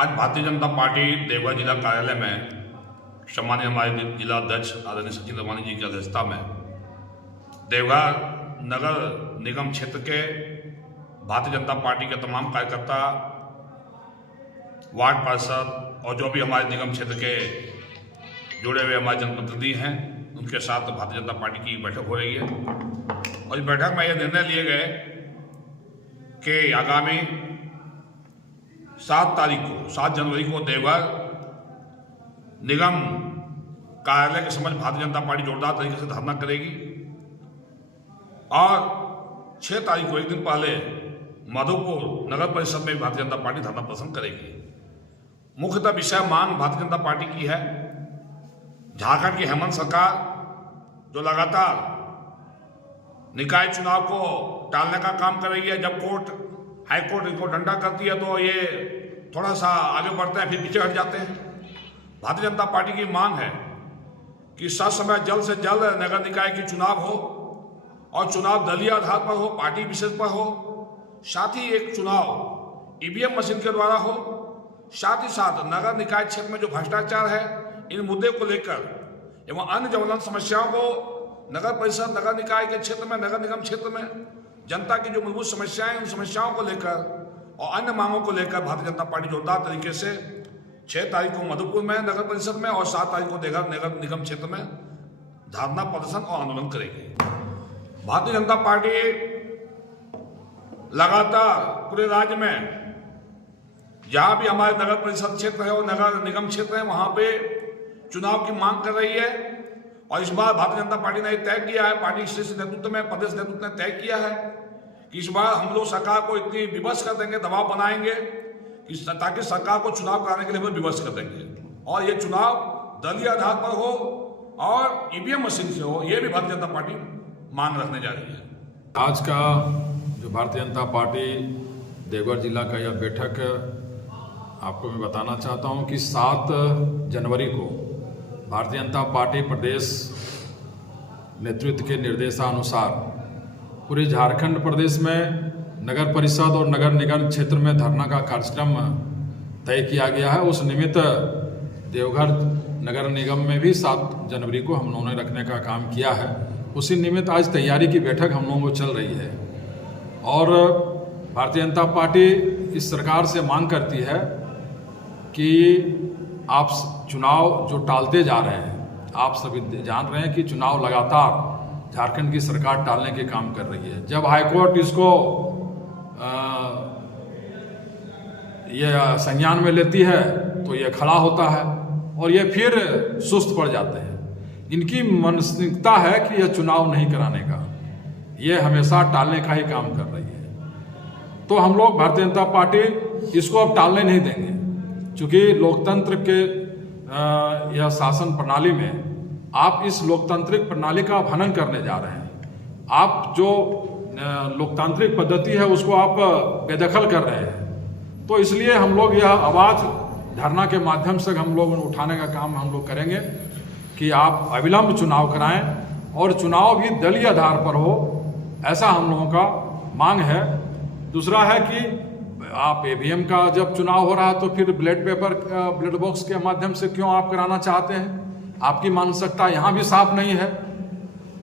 आज भारतीय जनता पार्टी देवघर जिला कार्यालय में सम्मानित हमारे जिला अध्यक्ष आदरणीय सचिन रवानी जी की अध्यक्षता में देवघर नगर निगम क्षेत्र के भारतीय जनता पार्टी के तमाम कार्यकर्ता, वार्ड पार्षद और जो भी हमारे निगम क्षेत्र के जुड़े हुए हमारे जनप्रतिनिधि हैं, उनके साथ भारतीय जनता पार्टी की बैठक हो रही है। और इस बैठक में यह निर्णय लिए गए कि आगामी 7 जनवरी को देवघर निगम कार्यालय के समक्ष भारतीय जनता पार्टी जोरदार तरीके से धरना करेगी और 6 तारीख को एक दिन पहले मधुपुर नगर परिषद में भी भारतीय जनता पार्टी धरना प्रदर्शन करेगी। मुख्यतः विषय मांग भारतीय जनता पार्टी की है। झारखंड की हेमंत सरकार जो लगातार निकाय चुनाव को टालने का काम कर रही है, जब हाई कोर्ट इनको डंडा करती है तो ये थोड़ा सा आगे बढ़ते हैं, फिर पीछे हट जाते हैं। भारतीय जनता पार्टी की मांग है कि ससमय जल्द से जल्द नगर निकाय की चुनाव हो और चुनाव दलीय आधार पर हो, पार्टी विशेष पर हो। साथ ही एक चुनाव ईवीएम मशीन के द्वारा हो। साथ ही साथ नगर निकाय क्षेत्र में जो भ्रष्टाचार है, इन मुद्दे को लेकर एवं अन्य ज्वलंत समस्याओं को नगर परिषद, नगर निकाय के क्षेत्र में, नगर निगम क्षेत्र में जनता की जो मूलभूत समस्याएं, उन समस्याओं को लेकर और अन्य मांगों को लेकर भारतीय जनता पार्टी जोरदार तरीके से 6 तारीख को मधुपुर में नगर परिषद में और 7 तारीख को देवघर नगर निगम क्षेत्र में धरना प्रदर्शन और आंदोलन करेगी। भारतीय जनता पार्टी लगातार पूरे राज्य में जहां भी हमारे नगर परिषद क्षेत्र है और नगर निगम क्षेत्र है, वहां पे चुनाव की मांग कर रही है। और इस बार भारतीय जनता पार्टी ने तय किया है, पार्टी शीर्ष नेतृत्व में, प्रदेश नेतृत्व ने तय किया है कि इस बार हम लोग सरकार को इतनी विवश कर देंगे, दबाव बनाएंगे कि ताकि सरकार को चुनाव कराने के लिए हम विवश कर देंगे और ये चुनाव दलीय आधार पर हो और ईवीएम मशीन से हो। ये भी भारतीय जनता पार्टी मांग रखने जा रही है। आज का जो भारतीय जनता पार्टी देवघर जिला का यह बैठक आपको मैं बताना चाहता हूं कि 7 जनवरी को भारतीय जनता पार्टी प्रदेश नेतृत्व के निर्देशानुसार पूरे झारखंड प्रदेश में नगर परिषद और नगर निगम क्षेत्र में धरना का कार्यक्रम तय किया गया है। उस निमित्त देवघर नगर निगम में भी 7 जनवरी को हम लोगों ने रखने का काम किया है। उसी निमित्त आज तैयारी की बैठक हम लोगों को चल रही है और भारतीय जनता पार्टी इस सरकार से मांग करती है कि आप चुनाव जो टालते जा रहे हैं, आप सभी जान रहे हैं कि चुनाव लगातार झारखंड की सरकार टालने के काम कर रही है। जब हाईकोर्ट इसको ये संज्ञान में लेती है तो ये खड़ा होता है और ये फिर सुस्त पड़ जाते हैं। इनकी मानसिकता है कि यह चुनाव नहीं कराने का, ये हमेशा टालने का ही काम कर रही है। तो हम लोग भारतीय जनता पार्टी इसको अब टालने नहीं देंगे, क्योंकि लोकतंत्र के यह शासन प्रणाली में आप इस लोकतांत्रिक प्रणाली का हनन करने जा रहे हैं। आप जो लोकतांत्रिक पद्धति है उसको आप बेदखल कर रहे हैं। तो इसलिए हम लोग यह आवाज़ धरना के माध्यम से हम लोग उठाने का काम हम लोग करेंगे कि आप अविलंब चुनाव कराएं और चुनाव भी दलीय आधार पर हो, ऐसा हम लोगों का मांग है। दूसरा है कि आप ईवीएम का जब चुनाव हो रहा है तो फिर बैलेट बॉक्स के माध्यम से क्यों आप कराना चाहते हैं? आपकी मानसिकता यहाँ भी साफ नहीं है।